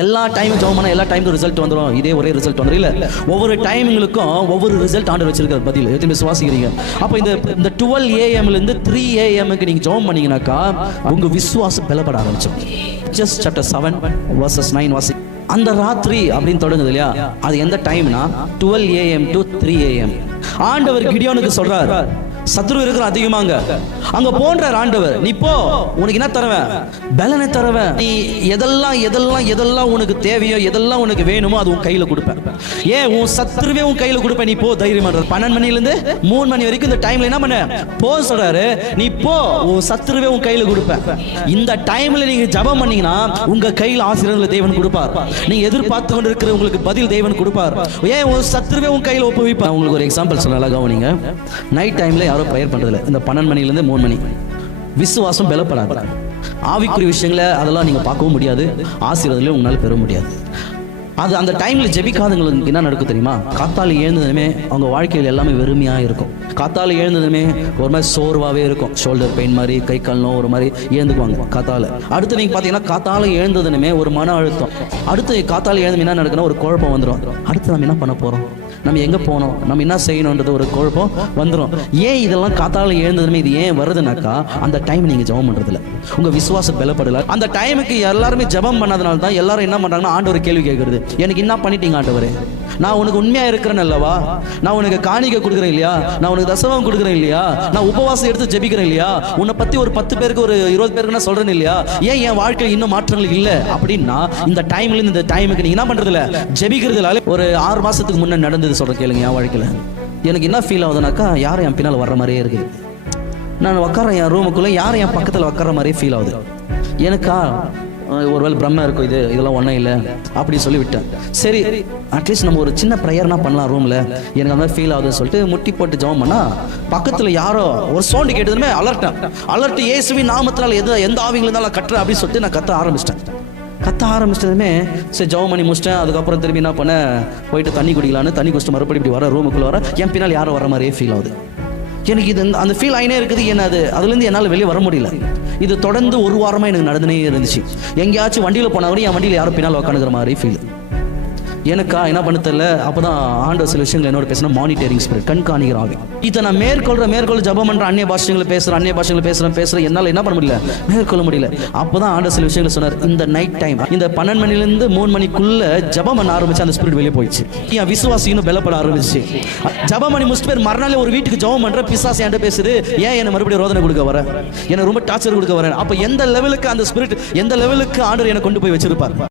எல்லா டைமும் ஜெபம் பண்ணா எல்லா டைமுக்கும் ரிசல்ட் வந்துடும், இதே ஒரே ரிசல்ட் வந்துடும் இல்லை. ஒவ்வொரு டைமிங்களுக்கும் ஒவ்வொரு ரிசல்ட் ஆண்டு வச்சிருக்காரு பதில். எத்தனை விசுவாசிக்கிறீங்க? அப்போ இந்த 12 AM-லேருந்து 3 AM-க்கு நீங்கள் ஜெபம் பண்ணீங்கன்னாக்கா உங்கள் விசுவாசம் பலப்பட ஆரம்பிச்சோம். ஜஸ்ட் சாப்டர் 7 verses 9 வாசி. அந்த ராத்திரி அப்படின்னு தொடங்குது இல்லையா, அது எந்த டைம்னா 12 AM to 3 AM. ஆண்டவர் கிடியோனுக்கு சொல்றார், சத்ரு இருக்கிற அதிகமாங்க அங்க போன்றார் ஆண்டவர். நீ போ, உனக்கு என்ன தருவேன்? பலனை தருவேன். நீ எதெல்லாம் எதெல்லாம் எதெல்லாம் உனக்கு தேவையோ, எதெல்லாம் உனக்கு வேணுமோ அது உன் கையில கொடுப்பேன். ஏன் உன் சத்ருவே உன் கையில கொடுப்பேன், நீ போ தைரியமா. 12 மணிலேருந்து 3 மணி வரைக்கும் இந்த டைம்ல என்ன பண்ண போ சொல்றாரு. நீ போ, உன் சத்ருவே உன் கையில கொடுப்பேன். இந்த டைம்ல நீங்க ஜெபம் பண்ணீங்கன்னா உங்க கையில் ஆசீர்வாதங்களை தேவன் கொடுப்பார். நீங்க எதிர்பார்த்து கொண்டு இருக்கிற உங்களுக்கு பதில் தேவன் கொடுப்பார். ஏன் உன் சத்ருவே உன் கையில ஒப்புவிப்பார். உங்களுக்கு ஒரு எக்ஸாம்பிள் சொல்ல கவனிங்க. நைட் டைம்ல யாரோ ப்ரேயர் பண்றதுல இந்த 12 மணிலேருந்து 3 மணி விசுவாசம் பலப்படாது. ஆவிக்குரிய விஷயங்களை அதெல்லாம் நீங்க பார்க்கவும் முடியாது, ஆசீர்வாதங்களையும் உங்களால பெற முடியாது. அது அந்த டைம்ல ஜெபிக்காதவங்களுக்கு என்ன நடக்கும் தெரியுமா? காத்தால எழுந்ததுமே அவங்க வாழ்க்கையில் எல்லாமே வெறுமையா இருக்கும். காத்தால எழுந்ததுமே ஒரு மாதிரி சோர்வாவே இருக்கும், ஷோல்டர் பெயின் மாதிரி, கை கால்னோ ஒரு மாதிரி எழுந்துக்குவாங்க காத்தால. அடுத்து நீங்க பாத்தீங்கன்னா காத்தால எழுந்ததுமே ஒரு மன அழுத்தம். அடுத்து காத்தால எழுந்து என்ன நடக்குன்னா ஒரு குழப்பம் வந்துடும். அடுத்து நம்ம என்ன பண்ண போறோம், நம்ம எங்க போனோம், நம்ம என்ன செய்யணும்ன்றது ஒரு குழப்பம் வந்துடும். ஏன் இதெல்லாம் காத்தால எழுந்ததுமே இது ஏன் வருதுனாக்கா அந்த டைம் நீங்க ஜெபம் பண்றதுல உங்க விசுவாசம் பலப்படல. அந்த டைமுக்கு எல்லாருமே ஜெபம் பண்ணாதனால தான் எல்லாரும் என்ன பண்றாங்கன்னா ஆண்டவர் கேள்வி கேட்கறது, எனக்கு என்ன பண்ணிட்டீங்க ஆண்டவரே, நான் உனக்கு உண்மையா இருக்கிறேன் அல்லவா, நான் உனக்கு காணிக்கை கொடுக்குறேன் இல்லையா, நான் உனக்கு தசமம் கொடுக்குறேன் இல்லையா, நான் உபவாசம் எடுத்து ஜெபிக்கிறேன் இல்லையா, உன்னை பத்தி ஒரு 10 பேருக்கு ஒரு 20 பேருக்கு நான் சொல்றேன் இல்லையா, ஏன் என் வாழ்க்கையில் இன்னும் மாற்றங்கள் இல்லை அப்படின்னா இந்த டைம்ல இந்த டைமுக்கு நீங்க என்ன பண்றது இல்ல ஜெபிக்கிறதுனால. ஒரு 6 மாசத்துக்கு முன்னே நடந்தது சொல்ற கேளுங்க. என் வாழ்க்கையில எனக்கு என்ன ஃபீல் ஆகுதுனாக்கா யாரும் என் பின்னால் வர்ற மாதிரியே இருக்குது. நான் உட்கார என் ரூமுக்குள்ள யாரும் என் பக்கத்தில் உட்கார மாதிரியே ஃபீல் ஆகுது. எனக்கா ஒருவேளை பிரம்ம இருக்கும், இதெல்லாம் ஒன்றும் இல்லை அப்படி சொல்லி விட்டேன். சரி அட்லீஸ்ட் நம்ம ஒரு சின்ன ப்ரேயர்னா பண்ணலாம் ரூமில், எனக்கு அந்த மாதிரி ஃபீல் ஆகுதுன்னு சொல்லிட்டு முட்டி போட்டு ஜெபம் பண்ணா பக்கத்தில் யாரோ ஒரு சவுண்டு கேட்டதுமே அலர்ட் இயேசுவின் நாமத்தினால எந்த ஆவிகள் இருந்தாலும் கட்டுற அப்படின்னு சொல்லிட்டு நான் கத்த ஆரம்பிச்சிட்டதுமே சரி ஜெபம் பண்ணி முடிச்சிட்டேன். அதுக்கப்புறம் திரும்பி என்ன பண்ண போயிட்டு தண்ணி குடிக்கலான்னு தண்ணி குடிச்சிட்டு மறுபடியும் இப்படி வர ரூமுக்குள்ளே வர என் பின்னால் யாரும் வர மாதிரியே ஃபீல் ஆகுது. எனக்கு இது அந்த ஃபீல் ஆயினே இருக்குது. என்ன அதுலேருந்து என்னால் வெளியே வர முடியல. இது தொடர்ந்து 1 வாரமாக எனக்கு நடந்துனே இருந்துச்சு. எங்கேயாச்சும் வண்டியில் போனால் கூட என் வண்டியில் யாரும் பின்னால் உட்காந்துக்கிற மாதிரி ஃபீல். எனக்கா என்ன பண்ண தெரியல. அப்போதான் ஆண்டவர் சில விஷயங்கள் என்னோட பேசினா மானிட்டரிங் ஸ்பிரிட், கண்காணிக்கிற ஆவி. இதை நான் மேற்கொள்ள ஜெபம் பண்ணுறேன், அந்நிய பாஷைகளை பேசுகிறேன், என்னால் என்ன பண்ண முடியல, மேற்கொள்ள முடியல. அப்போதான் ஆண்டவர் சில விஷயங்களை சொன்னார். இந்த நைட் டைம் இந்த 12 மணிலேருந்து 3 மணிக்குள்ள ஜெபம் பண்ண ஆரம்பிச்சு அந்த ஸ்பிரிட் வெளியே போயிடுச்சு. என் விசுவாசி இன்னும் பலப்பட ஆரம்பிச்சு. ஜெபம் பண்ணி முடிச்சு பேர் மறுநாள் ஒரு வீட்டுக்கு ஜெபம் பண்ற பிசாசு என்கிட்ட பேசுது, ஏன் என்னை மறுபடியும் ரோதனை கொடுக்க வர, என்னை ரொம்ப டார்ச்சர் கொடுக்க வரேன். அப்போ எந்த லெவலுக்கு அந்த ஸ்பிரிட் எந்த லெவலுக்கு ஆண்டவர் என்னை கொண்டு போய் வச்சிருப்பார்.